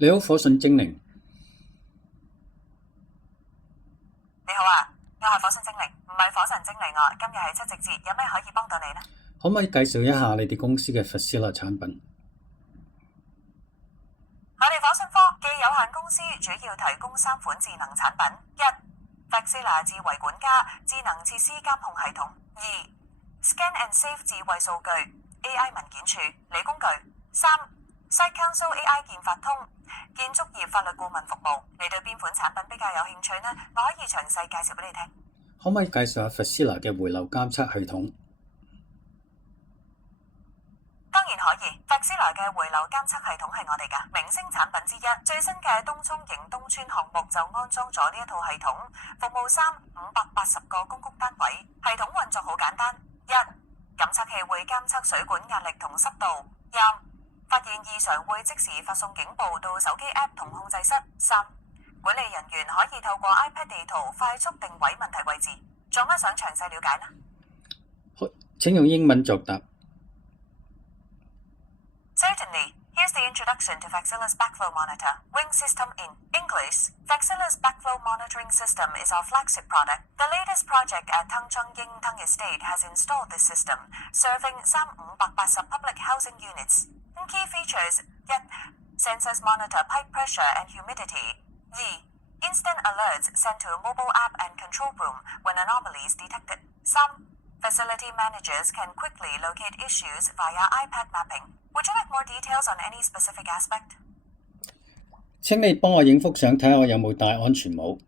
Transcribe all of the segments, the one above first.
你好，火訊精靈。你好啊，我係火星精靈，唔係火神精靈啊。今日係七夕節，有咩可以幫到你呢？可唔可以介紹一下你哋公司嘅 Faxila 產品？我哋火星科技有限公司主要提供3款智能產品：一、Faxila 智慧管家智能設施監控系統；2、Scan and Save 智慧數據 AI 文件處理工具；3、Site Counsel AI 建法通建築業法律顧問服務。你對邊款產品比較有興趣呢？我可以詳細介紹俾你聽。可唔可以介紹下 Faxila 嘅回流監測系統？當然可以 Faxila 嘅回流監測系統係我哋嘅明星產品之一。最新嘅東涌迎東村項目就安裝咗呢一套系統，服務580個公屋單位。系統運作好簡單：一、感測器會監測水管壓力同濕度；二、發現異常會即時發送警報到手機 App 同控制室；三、管理人員可以透過 iPad 地圖快速定位問題位置。仲有乜想詳細了解呢？好，請用英文作答。Certainly. Here's the introduction to Faxila's Backflow Monitor. Wing System in English. Faxila's Backflow Monitoring System is our flagship product. The latest project at Tangchung Yingtang Estate has installed this system, serving 580 public housing units. Key features: 1. Sensors monitor pipe pressure and humidity. 2. Instant alerts sent to a mobile app and control room when anomalies detected. 3. Facility managers can quickly locate issues via iPad mapping. Would you like more details on any specific aspect? 請你幫我影幅相睇下我有冇戴安全帽。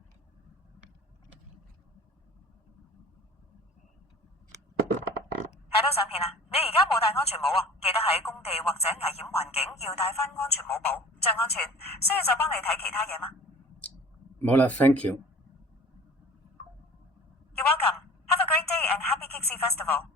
睇到相片啦，你而家冇戴安全帽啊！記得喺工地或者危險環境要戴翻安全帽保障安全。需要再幫你睇其他嘢嗎？冇啦 ，thank you。You're welcome. Have a great day and happy Kixi Festival.